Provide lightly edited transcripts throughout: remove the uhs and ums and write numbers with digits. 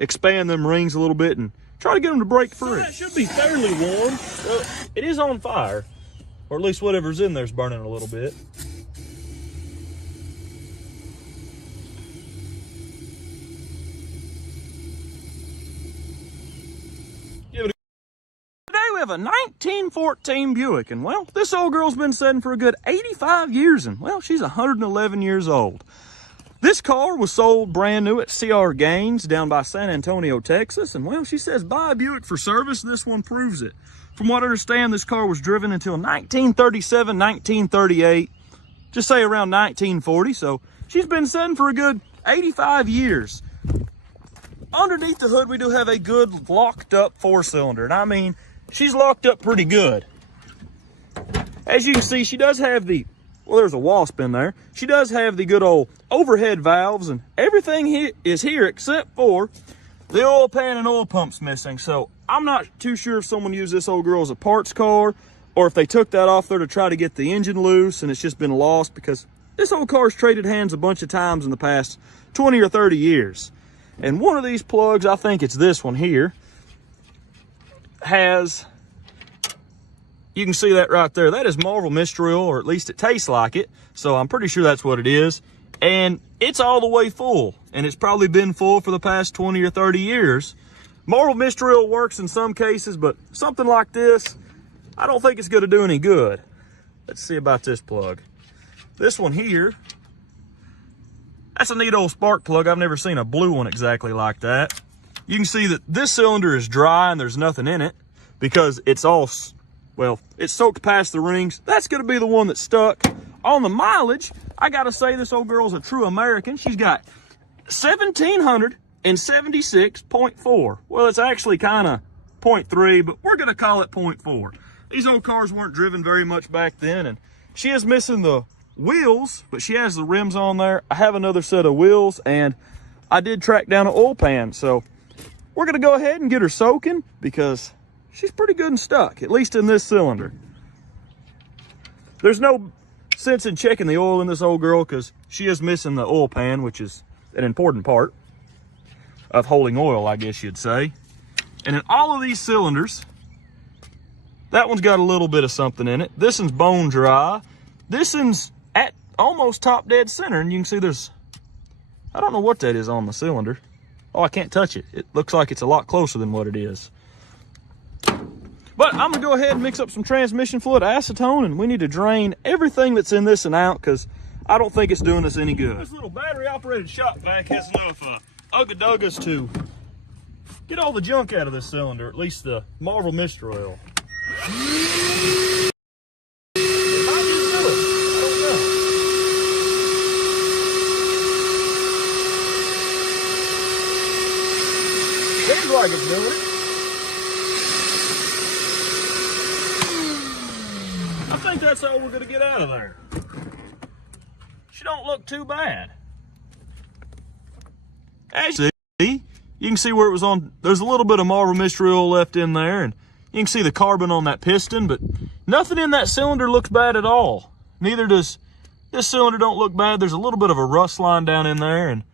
expand them rings a little bit and try to get them to break free. So that should be fairly warm. Well, it is on fire, or at least whatever's in there is burning a little bit. Today we have a 1914 Buick, and well, this old girl's been sitting for a good 85 years, and well, she's 111 years old. This car was sold brand new at CR Gaines down by San Antonio, Texas, and well, she says buy a Buick for service. This one proves it. From what I understand, this car was driven until 1937, 1938, just say around 1940, so she's been sitting for a good 85 years. Underneath the hood, we do have a good locked up 4-cylinder, and I mean, she's locked up pretty good. As you can see, she does have the, well, there's a wasp in there. She does have the good old overhead valves, and everything is here except for the oil pan and oil pump's missing. So I'm not too sure if someone used this old girl as a parts car or if they took that off there to try to get the engine loose and it's just been lost, because this old car's traded hands a bunch of times in the past 20 or 30 years. And one of these plugs, I think it's this one here, has, you can see that right there. That is Marvel Mystery Oil, or at least it tastes like it. So I'm pretty sure that's what it is. And it's all the way full. And it's probably been full for the past 20 or 30 years. Marvel Mystery Oil works in some cases, but something like this, I don't think it's going to do any good. Let's see about this plug. This one here, that's a neat old spark plug. I've never seen a blue one exactly like that. You can see that this cylinder is dry and there's nothing in it because it's all, well, it's soaked past the rings. That's going to be the one that's stuck. On the mileage, I got to say this old girl's a true American. She's got 1,776.4. Well, it's actually kind of 0.3, but we're going to call it 0.4. These old cars weren't driven very much back then, and she is missing the wheels, but she has the rims on there. I have another set of wheels, and I did track down an oil pan, so we're going to go ahead and get her soaking because she's pretty good and stuck, at least in this cylinder. There's no sense in checking the oil in this old girl because she is missing the oil pan, which is an important part of holding oil, I guess you'd say. And in all of these cylinders, that one's got a little bit of something in it. This one's bone dry. This one's at almost top dead center, and you can see there's, I don't know what that is on the cylinder. Oh, I can't touch it. It looks like it's a lot closer than what it is. But I'm gonna go ahead and mix up some transmission fluid, acetone, and we need to drain everything that's in this and out because I don't think it's doing us any good. This little battery operated shop vac has enough ugga-duggas to get all the junk out of this cylinder, at least the Marvel Mystery Oil. It might just do it. I don't know. Seems like it's doing it. I think that's all we're gonna get out of there. She don't look too bad. As you see, you can see where it was on, there's a little bit of Marvel Mystery Oil left in there, and you can see the carbon on that piston, but nothing in that cylinder looks bad at all. Neither does this cylinder. Don't look bad. There's a little bit of a rust line down in there, and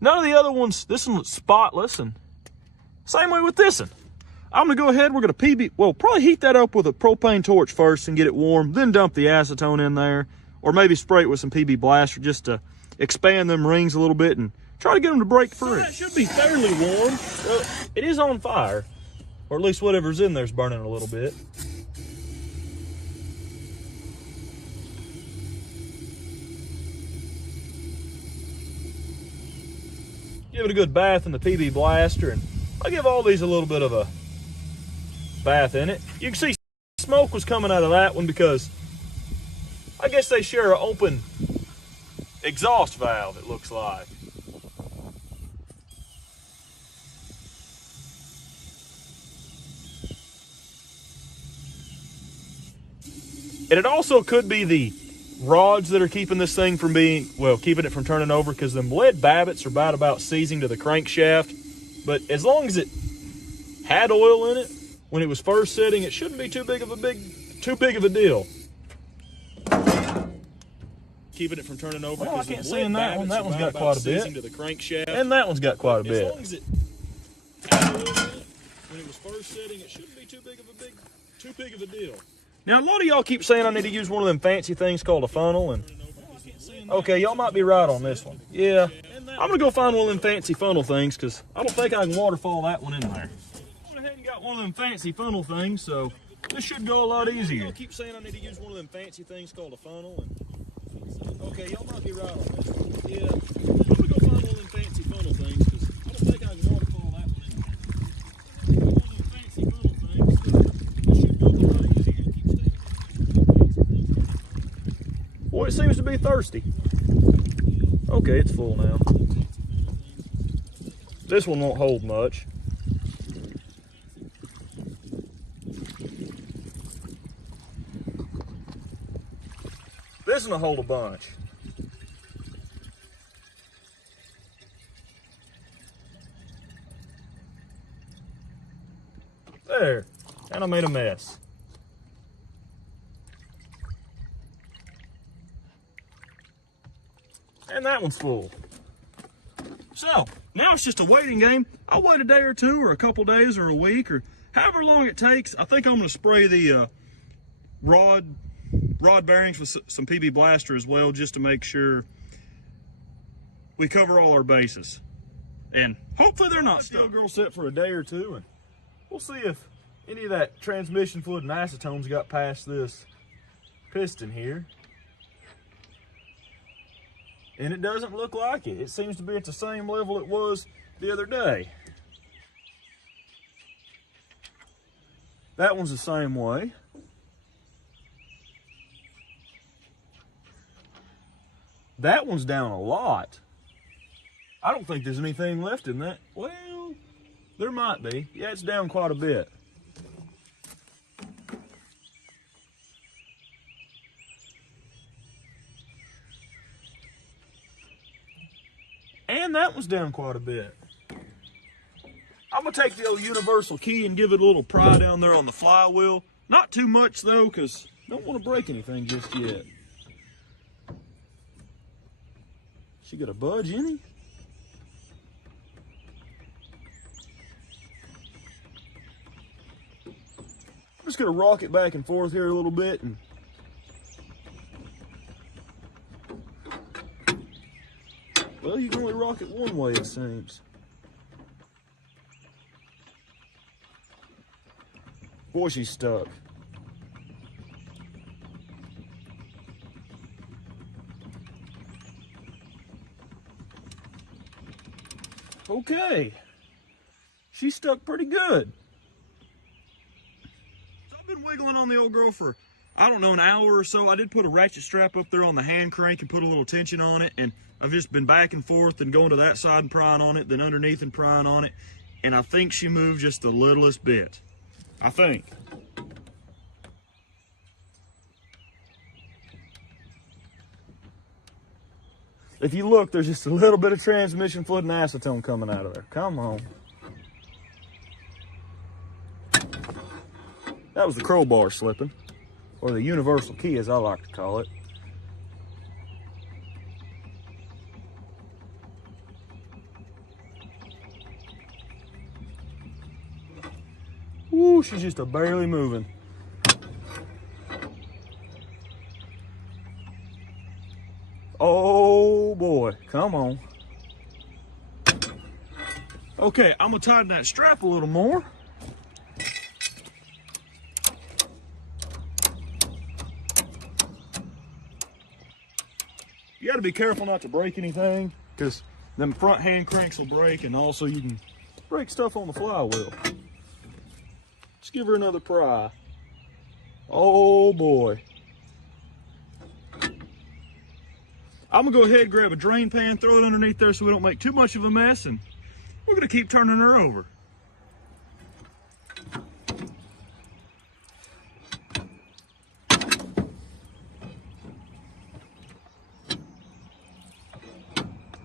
none of the other ones, this one was spotless, and same way with this one. I'm gonna go ahead, we're gonna probably heat that up with a propane torch first and get it warm, then dump the acetone in there, or maybe spray it with some PB Blaster just to expand them rings a little bit and try to get them to break free. So that should be fairly warm. Well, it is on fire, or at least whatever's in there is burning a little bit. Give it a good bath in the PB Blaster, and I'll give all these a little bit of a bath in it. You can see smoke was coming out of that one because I guess they share an open exhaust valve, it looks like. And it also could be the rods that are keeping this thing from being, well, keeping it from turning over, because them lead babbits are about seizing to the crankshaft. But as long as it had oil in it when it was first setting, it shouldn't be too big of a deal. Keeping it from turning over. Well, I can't see in that one. That one's got quite a bit. To the crankshaft. And that one's got quite a bit. As long as it When it was first setting, it shouldn't be too big of a deal. Now, a lot of y'all keep saying I need to use one of them fancy things called a funnel, and okay, y'all might be right on this one. Yeah, I'm gonna go find one of them fancy funnel things because I don't think I can waterfall that one in there. I went ahead and got one of them fancy funnel things, so this should go a lot easier. Y'all keep saying I need to use one of them fancy things called a funnel, and okay, y'all might be right on this one. Yeah, I'm gonna go find one of them fancy funnel things because I don't think I can waterfall that one in there. One of them fancy funnel things, so this should go a lot easier. Keep saying boy, it seems to be thirsty. Okay, it's full now. This one won't hold much. This one will hold a bunch. There, and I made a mess. And that one's full. So, now it's just a waiting game. I'll wait a day or two, or a couple days, or a week, or however long it takes. I think I'm gonna spray the rod bearings with some PB Blaster as well, just to make sure we cover all our bases. And hopefully they're not stuck. Girl set for a day or two, and we'll see if any of that transmission fluid and acetone's got past this piston here. And it doesn't look like it. It seems to be at the same level it was the other day. That one's the same way. That one's down a lot. I don't think there's anything left in that. Well, there might be. Yeah, it's down quite a bit. And that one's down quite a bit. I'm gonna take the old universal key and give it a little pry down there on the flywheel. Not too much though, because I don't want to break anything just yet. She got a budge any? I'm just gonna rock it back and forth here a little bit, and well, you can only rock it one way, it seems. Boy, she's stuck. Okay. She's stuck pretty good. So I've been wiggling on the old girl for, I don't know, an hour or so. I did put a ratchet strap up there on the hand crank and put a little tension on it, and I've just been back and forth and going to that side and prying on it, then underneath and prying on it. And I think she moved just the littlest bit. I think. If you look, there's just a little bit of transmission fluid and acetone coming out of there. Come on. That was the crowbar slipping, or the universal key as I like to call it. Woo, she's just barely moving. Oh boy, come on. Okay, I'm gonna tighten that strap a little more. You gotta be careful not to break anything, because them front hand cranks will break, and also you can break stuff on the flywheel. Just give her another pry. Oh boy. I'm gonna go ahead and grab a drain pan, throw it underneath there so we don't make too much of a mess, and we're gonna keep turning her over.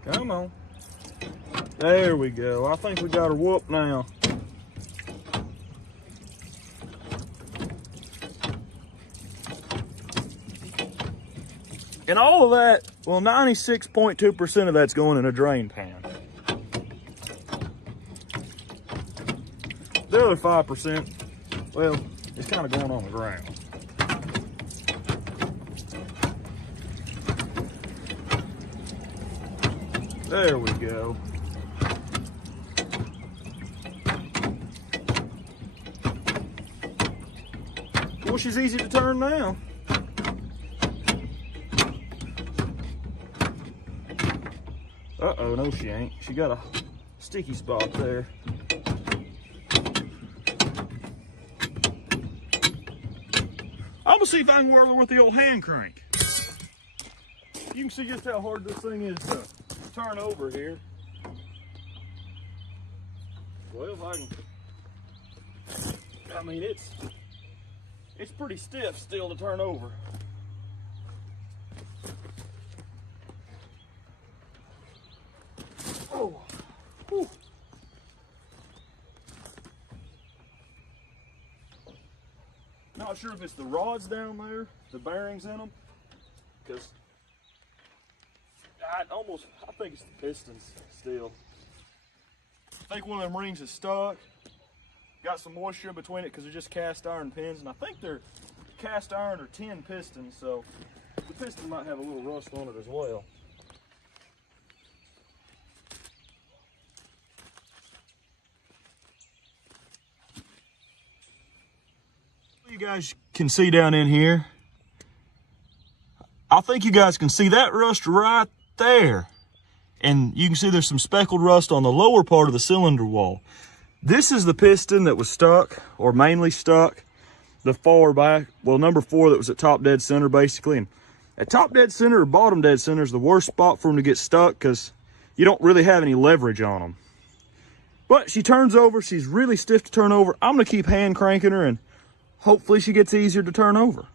Come on. There we go. I think we got her whooped now. And all of that, well, 96.2% of that's going in a drain pan. The other 5%, well, it's kind of going on the ground. There we go. Well, she's easy to turn now. Uh-oh, no she ain't. She got a sticky spot there. I'm gonna see if I can whirl her with the old hand crank. You can see just how hard this thing is to turn over here. Well, if I mean, it's pretty stiff still to turn over. Oh, whew. Not sure if it's the rods down there, the bearings in them, because I think it's the pistons still. I think one of them rings is stuck. Got some moisture between it because they're just cast iron pins, and I think they're cast iron or tin pistons, so the piston might have a little rust on it as well. You guys can see down in here, I think you guys can see that rust right there. And you can see there's some speckled rust on the lower part of the cylinder wall. This is the piston that was stuck, or mainly stuck, the far back, well, number 4 that was at top dead center basically. And at top dead center or bottom dead center is the worst spot for them to get stuck because you don't really have any leverage on them. But she turns over, she's really stiff to turn over. I'm gonna keep hand cranking her and hopefully she gets easier to turn over.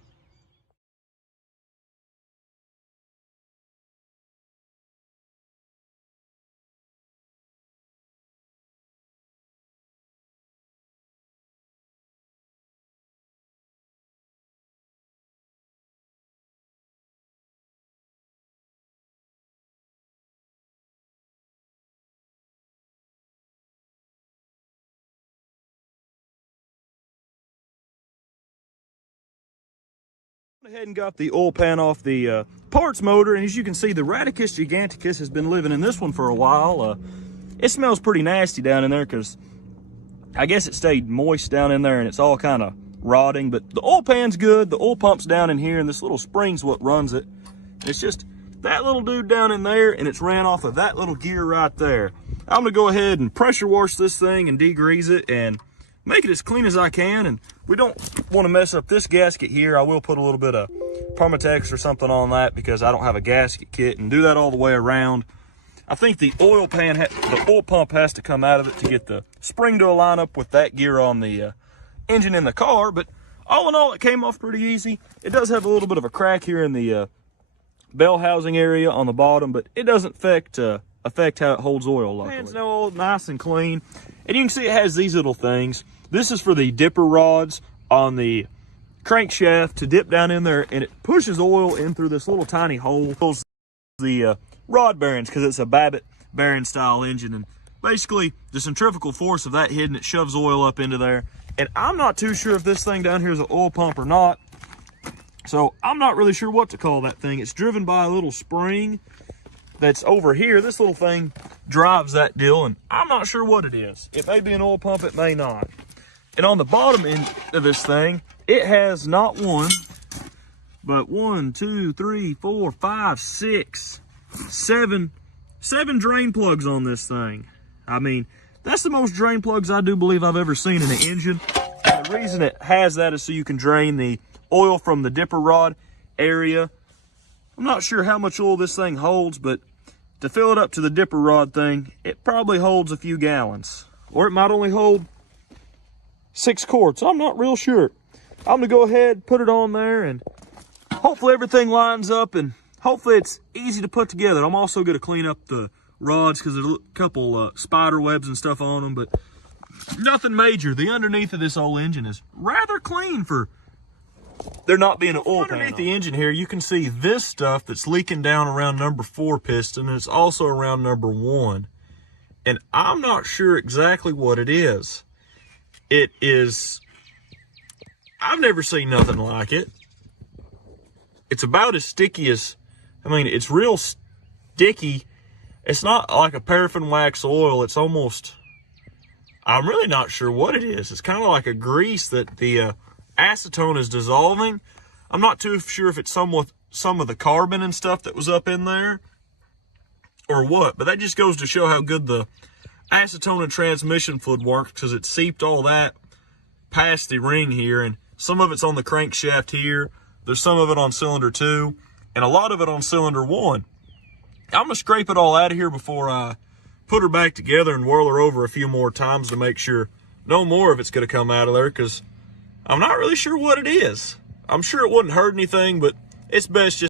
Went ahead and got the oil pan off the parts motor, and as you can see, the Radicus Giganticus has been living in this one for a while. It smells pretty nasty down in there because I guess it stayed moist down in there and it's all kind of rotting, but the oil pan's good. The oil pump's down in here and this little spring's what runs it. It's just that little dude down in there, and it's ran off of that little gear right there. I'm gonna go ahead and pressure wash this thing and degrease it and make it as clean as I can. And we don't want to mess up this gasket here. I will put a little bit of Permatex or something on that because I don't have a gasket kit, and do that all the way around. I think the oil pan, the oil pump has to come out of it to get the spring to align up with that gear on the engine in the car. But all in all, it came off pretty easy. It does have a little bit of a crack here in the bell housing area on the bottom, but it doesn't affect how it holds oil. Luckily. Pan's now all nice and clean, and you can see it has these little things. This is for the dipper rods on the crankshaft to dip down in there, and it pushes oil in through this little tiny hole. The rod bearings, because it's a Babbitt bearing style engine, and basically the centrifugal force of that hitting it shoves oil up into there. And I'm not too sure if this thing down here is an oil pump or not, so I'm not really sure what to call that thing. It's driven by a little spring that's over here. This little thing drives that deal, and I'm not sure what it is. It may be an oil pump, it may not. And on the bottom end of this thing, it has not one, but 1, 2, 3, 4, 5, 6, 7 drain plugs on this thing. I mean, that's the most drain plugs I do believe I've ever seen in an engine. And the reason it has that is so you can drain the oil from the dipper rod area. I'm not sure how much oil this thing holds, but to fill it up to the dipper rod thing, it probably holds a few gallons. Or it might only hold 6 quarts. I'm not real sure. I'm gonna go ahead, put it on there, and hopefully everything lines up, and hopefully it's easy to put together. I'm also gonna clean up the rods because there's a couple spider webs and stuff on them, but nothing major. The underneath of this old engine is rather clean for there not being an oil pan. Underneath the engine here, you can see this stuff that's leaking down around number 4 piston, and it's also around number 1. And I'm not sure exactly what it is. It is, I've never seen nothing like it. It's about as sticky as, I mean, it's real sticky. It's not like a paraffin wax oil. It's almost, I'm really not sure what it is. It's kind of like a grease that the acetone is dissolving. I'm not too sure if it's some of the carbon and stuff that was up in there or what, but that just goes to show how good the acetone and transmission fluid works, because it seeped all that past the ring here, and some of it's on the crankshaft here. There's some of it on cylinder 2 and a lot of it on cylinder 1. I'm gonna scrape it all out of here before I put her back together and whirl her over a few more times to make sure no more of it's gonna come out of there, because I'm not really sure what it is. I'm sure it wouldn't hurt anything, but it's best just